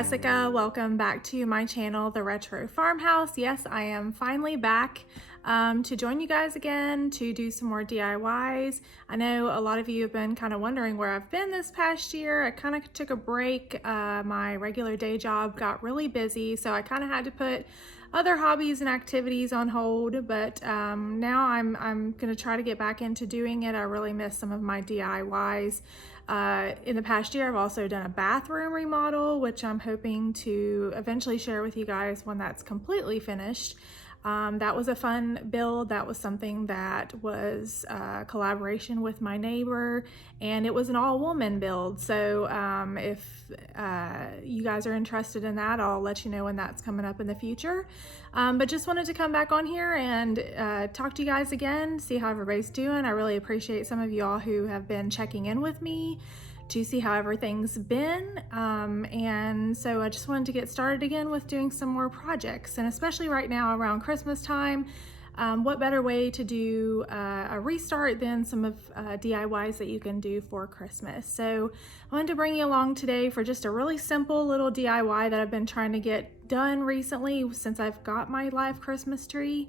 Jessica. Welcome back to my channel, The Retro Farmhouse. Yes, I am finally back to join you guys again to do some more DIYs. I know a lot of you have been kind of wondering where I've been this past year. I kind of took a break. My regular day job got really busy, so I kind of had to put other hobbies and activities on hold, but now I'm gonna try to get back into doing it. I really miss some of my DIYs. In the past year, I've also done a bathroom remodel, which I'm hoping to eventually share with you guys when that's completely finished. That was a fun build. That was something that was a collaboration with my neighbor, and it was an all-woman build. So if you guys are interested in that, I'll let you know when that's coming up in the future. But just wanted to come back on here and talk to you guys again, see how everybody's doing. I really appreciate some of y'all who have been checking in with me to see how everything's been, and so I just wanted to get started again with doing some more projects, and especially right now around Christmas time, what better way to do a restart than some of DIYs that you can do for Christmas. So I wanted to bring you along today for just a really simple little DIY that I've been trying to get done recently since I've got my live Christmas tree.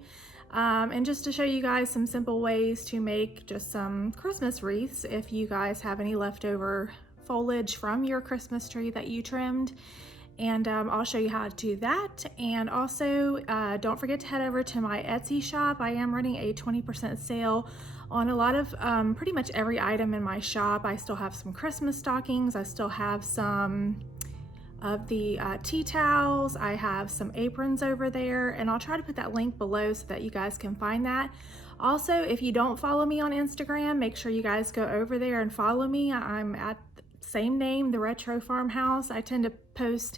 And just to show you guys some simple ways to make just some Christmas wreaths if you guys have any leftover foliage from your Christmas tree that you trimmed. And I'll show you how to do that. And also don't forget to head over to my Etsy shop. I am running a 20% sale on a lot of pretty much every item in my shop. I still have some Christmas stockings. I still have some of the tea towels. I have some aprons over there, and I'll try to put that link below so that you guys can find that. Also, if you don't follow me on Instagram, make sure you guys go over there and follow me. I'm at the same name, The Retro Farmhouse. I tend to post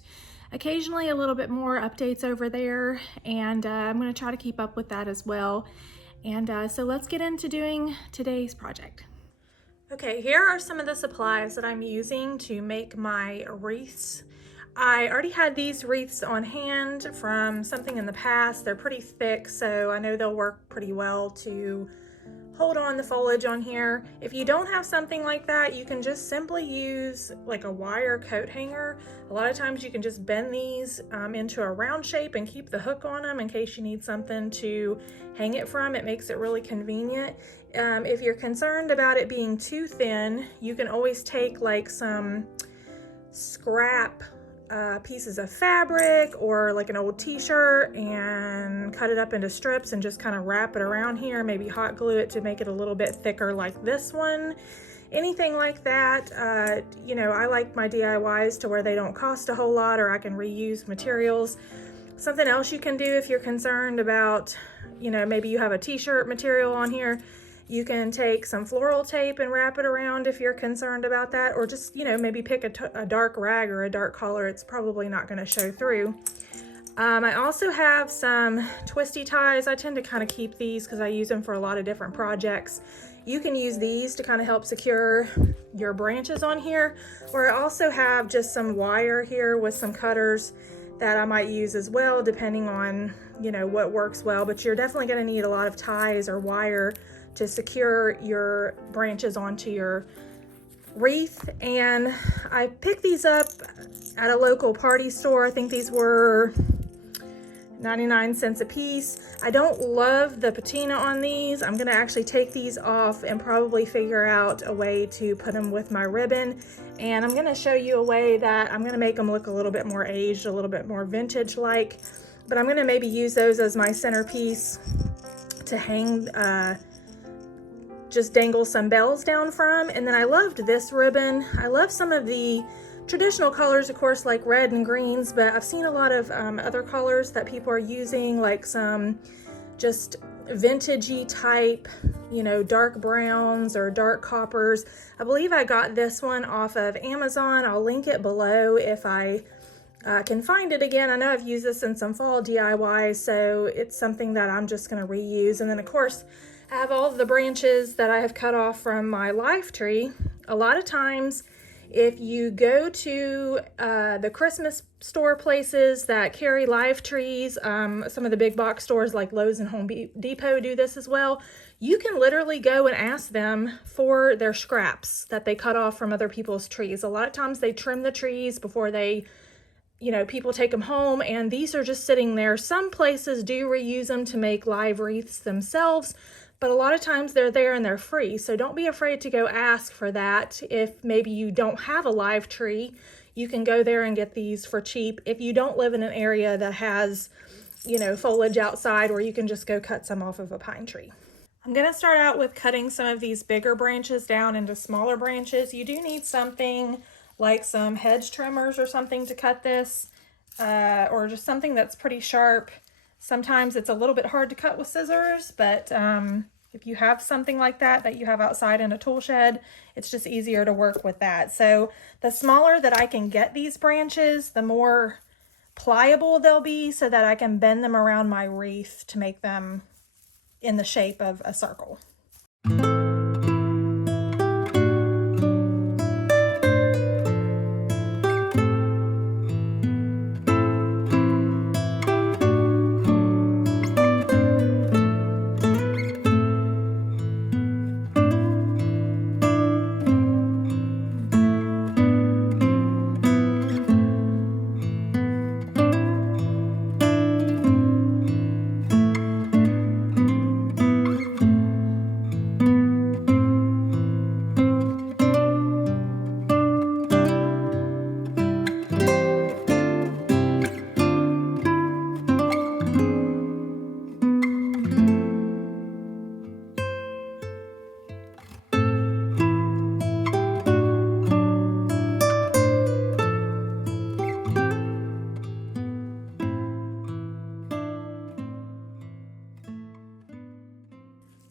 occasionally a little bit more updates over there, and I'm going to try to keep up with that as well. And so let's get into doing today's project. Okay, here are some of the supplies that I'm using to make my wreaths. I already had these wreaths on hand from something in the past. They're pretty thick, so I know they'll work pretty well to hold on the foliage on here. If you don't have something like that, you can just simply use like a wire coat hanger. A lot of times you can just bend these into a round shape and keep the hook on them in case you need something to hang it from. It makes it really convenient. If you're concerned about it being too thin, you can always take like some scrap pieces of fabric or like an old t-shirt and cut it up into strips and just kind of wrap it around here, maybe hot glue it to make it a little bit thicker like this one. Anything like that. You know, I like my DIYs to where they don't cost a whole lot, or I can reuse materials. Something else you can do if you're concerned about, you know, maybe you have a t-shirt material on here, you can take some floral tape and wrap it around if you're concerned about that, or just, you know, maybe pick a dark rag or a dark color. It's probably not going to show through. I also have some twisty ties. I tend to kind of keep these because I use them for a lot of different projects. You can use these to kind of help secure your branches on here, or I also have just some wire here with some cutters that I might use as well, depending on, you know, what works well. But you're definitely going to need a lot of ties or wire to secure your branches onto your wreath. And I picked these up at a local party store. I think these were 99 cents a piece. I don't love the patina on these. I'm gonna actually take these off and probably figure out a way to put them with my ribbon. And I'm gonna show you a way that I'm gonna make them look a little bit more aged, a little bit more vintage like, but I'm gonna maybe use those as my centerpiece to hang, just dangle some bells down from. And then I loved this ribbon. I love some of the traditional colors, of course, like red and greens, but I've seen a lot of other colors that people are using, like some just vintagey type, you know, dark browns or dark coppers. I believe I got this one off of Amazon. I'll link it below if I can find it again. I know I've used this in some fall DIY, so it's something that I'm just gonna reuse. And then of course, I have all of the branches that I have cut off from my live tree. A lot of times, if you go to the Christmas store places that carry live trees, some of the big box stores like Lowe's and Home Depot do this as well. You can literally go and ask them for their scraps that they cut off from other people's trees. A lot of times they trim the trees before they people take them home and these are just sitting there. Some places do reuse them to make live wreaths themselves, but a lot of times they're there and they're free. So don't be afraid to go ask for that. If maybe you don't have a live tree, you can go there and get these for cheap. If you don't live in an area that has, foliage outside, or you can just go cut some off of a pine tree. I'm going to start out with cutting some of these bigger branches down into smaller branches. You do need something like some hedge trimmers or something to cut this, or just something that's pretty sharp. Sometimes it's a little bit hard to cut with scissors, but if you have something like that you have outside in a tool shed, it's just easier to work with that. So the smaller that I can get these branches, the more pliable they'll be, so that I can bend them around my wreath to make them in the shape of a circle.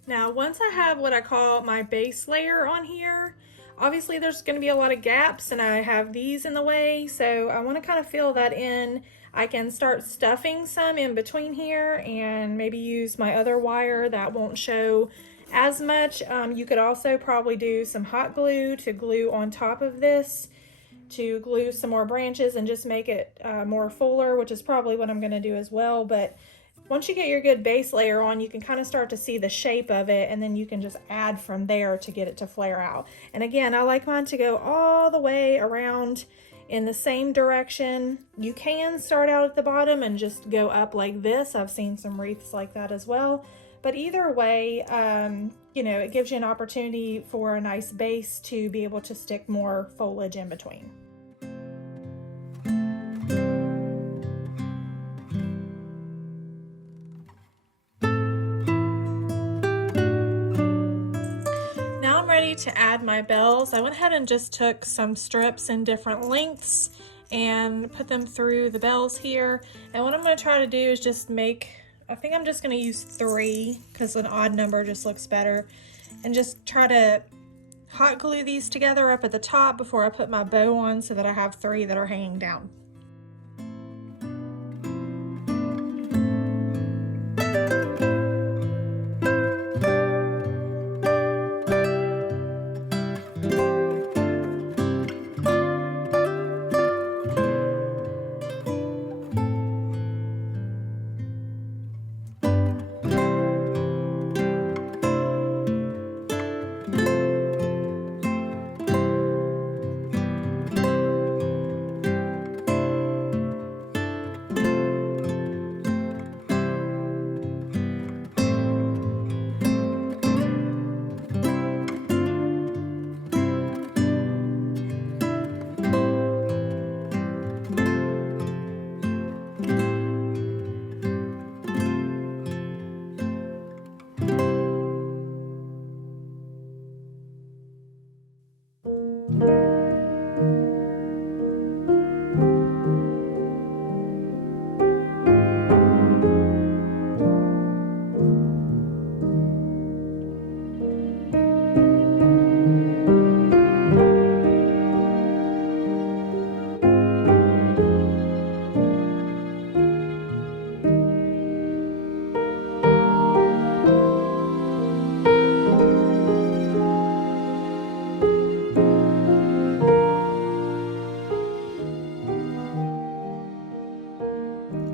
Now, once I have what I call my base layer on here, obviously there's going to be a lot of gaps and I have these in the way, so I want to kind of fill that in. I can start stuffing some in between here and maybe use my other wire that won't show as much. You could also probably do some hot glue to glue on top of this, to glue some more branches and just make it more fuller, which is probably what I'm going to do as well. But once you get your good base layer on, you can kind of start to see the shape of it, and then you can just add from there to get it to flare out. And again, I like mine to go all the way around in the same direction. You can start out at the bottom and just go up like this. I've seen some wreaths like that as well. But either way, it gives you an opportunity for a nice base to be able to stick more foliage in between. To add my bells, I went ahead and just took some strips in different lengths and put them through the bells here. And what I'm going to try to do is just I think I'm just going to use 3 because an odd number just looks better, and just try to hot glue these together up at the top before I put my bow on, so that I have 3 that are hanging down.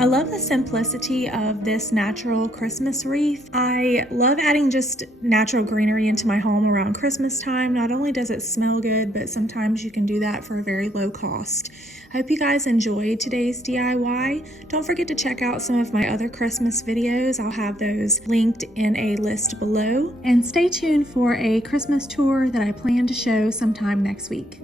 love the simplicity of this natural Christmas wreath. I love adding just natural greenery into my home around Christmas time. Not only does it smell good, but sometimes you can do that for a very low cost. I hope you guys enjoyed today's DIY. Don't forget to check out some of my other Christmas videos. I'll have those linked in a list below. And stay tuned for a Christmas tour that I plan to show sometime next week.